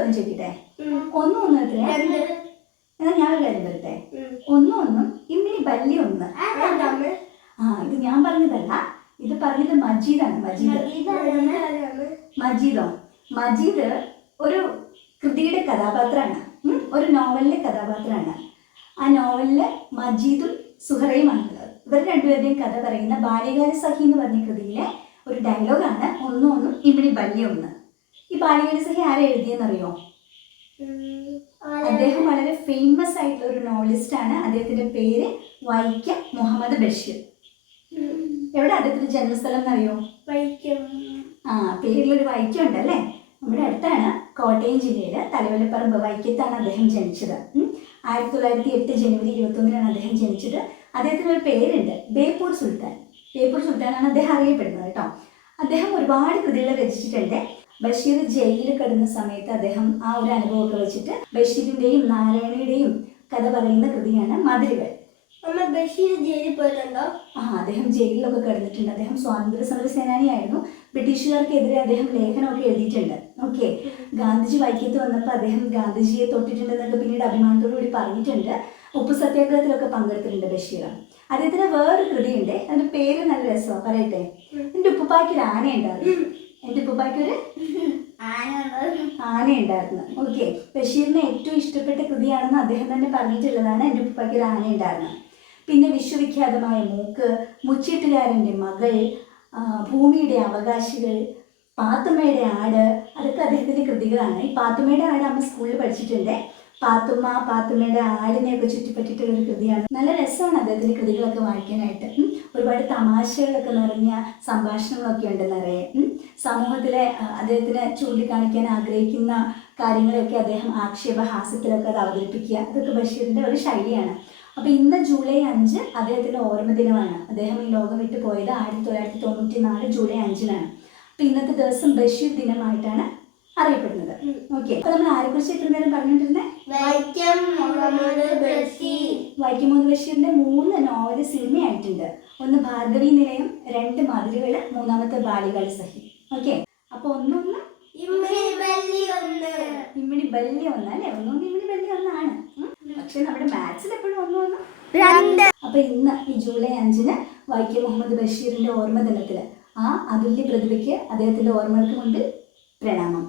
ചോദ്യം ചോദിക്കട്ടെ? ഒന്നും ഒന്നും എത്രയാ? എന്നാൽ ഞാനൊരു കാര്യം പറയട്ടെ. ഒന്നും ഒന്നും ഇമ്മിണി ബല്ലി ഒന്ന്. ഇത് ഞാൻ പറഞ്ഞതല്ല, ഇത് പറഞ്ഞത് മജീദാണ്. മജീദ് ഒരു കൃതിയുടെ കഥാപാത്രമാണ്, ഒരു നോവലിലെ കഥാപാത്രമാണ്. ആ നോവലില് മജീദും സുഹറയുമാണുള്ളത്. ഇവർ രണ്ടുപേരുടെയും കഥ പറയുന്ന ബാല്യകാല സഖി എന്ന് പറഞ്ഞ കൃതിയിലെ ഒരു ഡയലോഗാണ് ഒന്നും ഒന്നും ഇമ്മിണി ബല്ലി ഒന്ന്. ഈ ബാല്യകാല സഖി ആരെ എഴുതിയെന്നറിയോ? അദ്ദേഹം വളരെ ഫേമസ് ആയിട്ടുള്ള ഒരു നോവലിസ്റ്റ് ആണ്. അദ്ദേഹത്തിന്റെ പേര് വൈക്കം മുഹമ്മദ് ബഷീർ. എവിടെ അദ്ദേഹത്തിന്റെ ജന്മസ്ഥലം എന്നറിയോ? പേരിലൊരു വൈക്കം ഉണ്ടല്ലേ, നമ്മുടെ അടുത്താണ്. കോട്ടയം ജില്ലയില് തലവലപ്പറമ്പ് വൈക്കത്താണ് അദ്ദേഹം ജനിച്ചത്. 1908 ജനുവരി 21 അദ്ദേഹം ജനിച്ചത്. അദ്ദേഹത്തിന് ഒരു പേരുണ്ട്, ബേപ്പൂർ സുൽത്താൻ. ബേപ്പൂർ സുൽത്താനാണ് അദ്ദേഹം അറിയപ്പെടുന്നത് കേട്ടോ. അദ്ദേഹം ഒരുപാട് കൃതികൾ രചിച്ചിട്ടുണ്ട്. ബഷീർ ജയിലിൽ കിടന്ന സമയത്ത് അദ്ദേഹം ആ ഒരു അനുഭവമൊക്കെ വെച്ചിട്ട് ബഷീറിന്റെയും നാരായണയുടെയും കഥ പറയുന്ന കൃതിയാണ് മതിലുകൾ. ബഷീർ ജയിലിൽ പോയിട്ടുണ്ടോ? അദ്ദേഹം ജയിലിലൊക്കെ കിടന്നിട്ടുണ്ട്. അദ്ദേഹം സ്വാതന്ത്ര്യ സമര സേനാനിയായിരുന്നു. ബ്രിട്ടീഷുകാർക്കെതിരെ അദ്ദേഹം ലേഖനമൊക്കെ എഴുതിയിട്ടുണ്ട്. ഓക്കെ, ഗാന്ധിജി വൈക്കത്ത് വന്നപ്പോൾ അദ്ദേഹം ഗാന്ധിജിയെ തൊട്ടിട്ടുണ്ടെന്നൊക്കെ പിന്നീട് അഭിമാനത്തോടു കൂടി പറഞ്ഞിട്ടുണ്ട്. ഉപ്പു സത്യാഗ്രഹത്തിലൊക്കെ പങ്കെടുത്തിട്ടുണ്ട് ബഷീർ. അദ്ദേഹത്തിന് വേറൊരു കൃതിയുണ്ട്, അതിന്റെ പേര് നല്ല രസമാണ്, പറയട്ടെ. എൻ്റെ ഉപ്പുപ്പായ്ക്കൊരു ആന ഉണ്ടായിരുന്നു. എൻ്റെ ഉപ്പുപ്പായ്ക്കൊരു ആന ഉണ്ടായിരുന്നു. ഓക്കെ, ബഷീറിന് ഏറ്റവും ഇഷ്ടപ്പെട്ട കൃതിയാണെന്ന് അദ്ദേഹം തന്നെ പറഞ്ഞിട്ടുള്ളതാണ് എൻ്റെ ഉപ്പുപ്പായ്ക്കൊരു ആന ഉണ്ടായിരുന്നു. പിന്നെ വിശ്വവിഖ്യാതമായ മൂക്ക്, മുച്ചീട്ടുകാരൻ്റെ മകൾ, ഭൂമിയുടെ അവകാശികൾ, പാത്തുമ്മയുടെ ആട്, അതൊക്കെ അദ്ദേഹത്തിൻ്റെ കൃതികളാണ്. ഈ പാത്തുമ്മയുടെ ആട് അമ്മ സ്കൂളിൽ പഠിച്ചിട്ടുണ്ട്. പാത്തുമ്മയുടെ ആടിനെയൊക്കെ ചുറ്റിപ്പറ്റിയിട്ടുള്ളൊരു കൃതിയാണ്. നല്ല രസമാണ് അദ്ദേഹത്തിൻ്റെ കൃതികളൊക്കെ വായിക്കാനായിട്ട്. ഒരുപാട് തമാശകളൊക്കെ നിറഞ്ഞ സംഭാഷണങ്ങളൊക്കെ ഉണ്ട് നിറയെ. സമൂഹത്തിലെ അദ്ദേഹത്തിന് ചൂണ്ടിക്കാണിക്കാൻ ആഗ്രഹിക്കുന്ന കാര്യങ്ങളെയൊക്കെ അദ്ദേഹം ആക്ഷേപഹാസ്യത്തിലൊക്കെ അത് അവതരിപ്പിക്കുക, അതൊക്കെ ബഷീറിൻ്റെ ഒരു ശൈലിയാണ്. അപ്പോൾ ഇന്ന് ജൂലൈ 5 അദ്ദേഹത്തിൻ്റെ ഓർമ്മ ദിനമാണ്. അദ്ദേഹം ഈ ലോകം വിട്ടു പോയത് 1994 ജൂലൈ 5-നാണ്. അപ്പോൾ ഇന്നത്തെ ദിവസം ബഷീർ ദിനമായിട്ടാണ് അറിയപ്പെടുന്നത്. ഓക്കെ, അപ്പോൾ നമ്മൾ ആരെക്കുറിച്ച് ഇത്ര നേരം പറഞ്ഞിട്ടുണ്ടേ? വൈക്കം മുഹമ്മദ് ബഷീറിന്റെ 3 നോവല് സിനിമയായിട്ടുണ്ട്. ഒന്ന് ഭാർഗവി നിലയം, 2 മതിലുകൾ, 3-ാമത്തെ ബാല്യകാല സഖി. ഓക്കെ, അപ്പൊ ഒന്നൊന്ന് ഇമ്മിണി ബല്ലി ഒന്ന് അല്ലേ? ഒന്നൊന്ന് ഇമ്മിണി ബല്ലി ഒന്നാണ്. പക്ഷെ നമ്മുടെ മാത്സിൽ എപ്പോഴും ഒന്നൊന്ന്. അപ്പൊ ഇന്ന് ഈ ജൂലൈ 5-ന് വൈക്കം മുഹമ്മദ് ബഷീറിന്റെ ഓർമ്മ ദിനത്തില് ആ അതുല്യ പ്രതിഭയ്ക്ക് അദ്ദേഹത്തിന്റെ ഓർമ്മകൾക്ക് മുൻപിൽ പ്രണാമം.